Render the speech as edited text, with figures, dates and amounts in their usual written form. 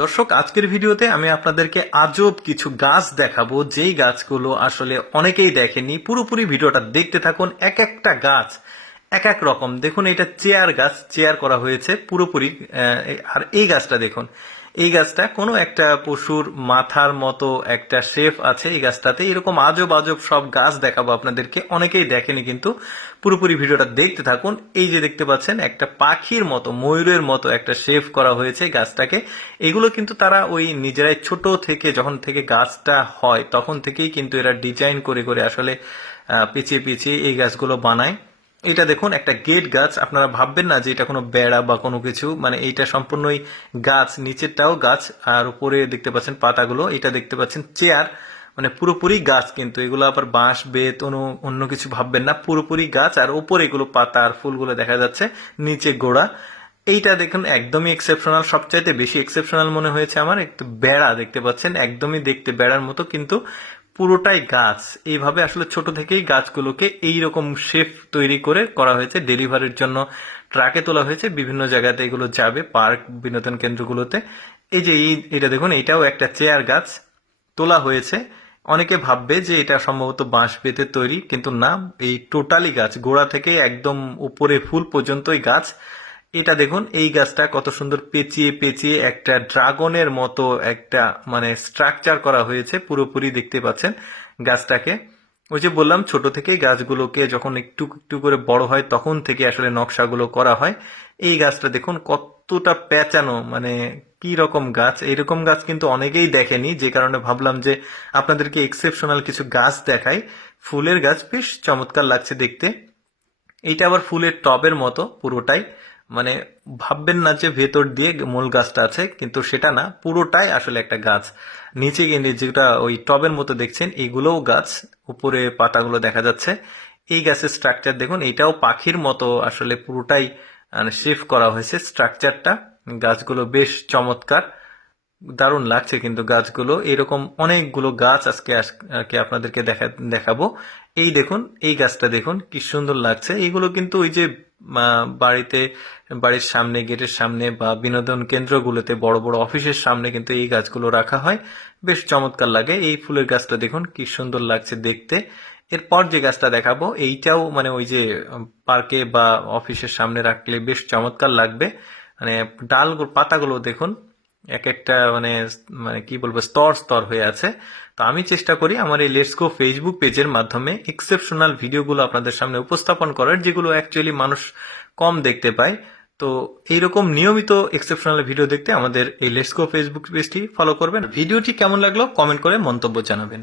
দর্শক, আজকের ভিডিওতে আমি আপনাদেরকে আজব কিছু গাছ দেখাবো, যেই গাছগুলো আসলে অনেকেই দেখেনি। পুরোপুরি ভিডিওটা দেখতে থাকুন। এক একটা গাছ এক এক রকম। দেখুন, এটা চেয়ার গাছ, চেয়ার করা হয়েছে পুরোপুরি। আর এই গাছটা দেখুন, এই গাছটা কোনো একটা পশুর মাথার মতো একটা শেপ আছে এই গাছটাতে। এরকম আজব আজব সব গাছ দেখাবো আপনাদেরকে, অনেকেই দেখেনি কিন্তু। পুরোপুরি ভিডিওটা দেখতে থাকুন। এই যে দেখতে পাচ্ছেন, একটা পাখির মতো, ময়ূরের মতো একটা শেপ করা হয়েছে গাছটাকে। এগুলো কিন্তু তারা ওই নিজেরাই ছোট থেকে, যখন থেকে গাছটা হয় তখন থেকেই কিন্তু এরা ডিজাইন করে করে আসলে পিছিয়ে পিছিয়ে এই গাছগুলো বানায়। এটা দেখুন, একটা গেট গাছ। আপনারা ভাববেন না যে এটা কোনো বেড়া বা কোনো কিছু, মানে এইটা সম্পূর্ণই গাছ, নিচেরটাও গাছ আর উপরে দেখতে পাচ্ছেন পাতাগুলো। এটা দেখতে পাচ্ছেন চেয়ার, মানে পুরোপুরি গাছ কিন্তু। এগুলো আবার বাঁশ বেত অন্য কিছু ভাববেন না, পুরোপুরি গাছ। আর উপরে এগুলো পাতা আর ফুলগুলো দেখা যাচ্ছে, নিচে গোড়া। এইটা দেখুন, একদমই এক্সেপশনাল। সবচাইতে বেশি এক্সেপশনাল মনে হয়েছে আমার একটু বেড়া, দেখতে পাচ্ছেন একদমই দেখতে বেড়ার মতো, কিন্তু পুরোটাই গাছ। এইভাবে আসলে ছোট থেকেই গাছগুলোকে এইরকম শেপ তৈরি করে করা হয়েছে। ডেলিভারির জন্য ট্রাকে তোলা হয়েছে, বিভিন্ন জায়গাতে এগুলো যাবে, পার্ক বিনোদন কেন্দ্রগুলোতে। এই যে এটা দেখুন, এটাও একটা চেয়ার গাছ তোলা হয়েছে। অনেকে ভাববে যে এটা সম্ভবত বাঁশ বেতের তৈরি, কিন্তু না, এই টোটালি গাছ, গোড়া থেকে একদম উপরে ফুল পর্যন্তই গাছ। এটা দেখুন, এই গাছটা কত সুন্দর পেঁচিয়ে পেঁচিয়ে একটা ড্রাগনের মতো একটা মানে স্ট্রাকচার করা হয়েছে পুরোপুরি, দেখতে পাচ্ছেন গাছটাকে। ওই যে বললাম, ছোট থেকেই গাছগুলোকে যখন একটু একটু করে বড় হয় তখন থেকে আসলে নকশাগুলো করা হয়। এই গাছটা দেখুন কতটা পেঁচানো, মানে কি রকম গাছ। এইরকম গাছ কিন্তু অনেকেই দেখেনি, যে কারণে ভাবলাম যে আপনাদেরকে এক্সেপশনাল কিছু গাছ দেখাই। ফুলের গাছ, বেশ চমৎকার লাগছে দেখতে। এইটা আবার ফুলের টবের মতো পুরোটাই, মানে ভাববেন না যে ভেতর দিয়ে মূল গাছটা আছে, কিন্তু সেটা না, পুরোটাই আসলে একটা গাছ। নিচে গিয়ে যেটা ওই টবের মতো দেখছেন, এগুলোও গাছ, উপরে পাতাগুলো দেখা যাচ্ছে। এই গাছের স্ট্রাকচার দেখুন, এটাও পাখির মতো আসলে পুরোটাই মানে শেপ করা হয়েছে স্ট্রাকচারটা। গাছগুলো বেশ চমৎকার, দারুণ লাগছে কিন্তু গাছগুলো। এরকম অনেকগুলো গাছ আজকে আপনাদেরকে দেখাবো। এই দেখুন, এই গাছটা দেখুন কি সুন্দর লাগছে। এগুলো কিন্তু ওই যে বাড়িতে, বাড়ির সামনে, গেটের সামনে বা বিনোদন কেন্দ্রগুলোতে, বড় বড় অফিসের সামনে কিন্তু এই গাছগুলো রাখা হয়, বেশ চমৎকার লাগে। এই ফুলের গাছটা দেখুন কি সুন্দর লাগছে দেখতে। এরপর যে গাছটা দেখাবো, এইটাও মানে ওই যে পার্কে বা অফিসের সামনে রাখলে বেশ চমৎকার লাগবে। মানে পাতাগুলো দেখুন, এক একটা মানে মানে কি বলবো, স্তর স্তর হয়ে আছে। তো আমি চেষ্টা করি আমার এই লেটস গো ফেসবুক পেজের মাধ্যমে এক্সেপশনাল ভিডিওগুলো আপনাদের সামনে উপস্থাপন করার, যেগুলো অ্যাকচুয়ালি মানুষ কম দেখতে পায়। তো এইরকম নিয়মিত এক্সেপশনাল ভিডিও দেখতে আমাদের এই লেটস গো ফেসবুক পেজটি ফলো করবেন। ভিডিওটি কেমন লাগলো কমেন্ট করে মন্তব্য জানাবেন।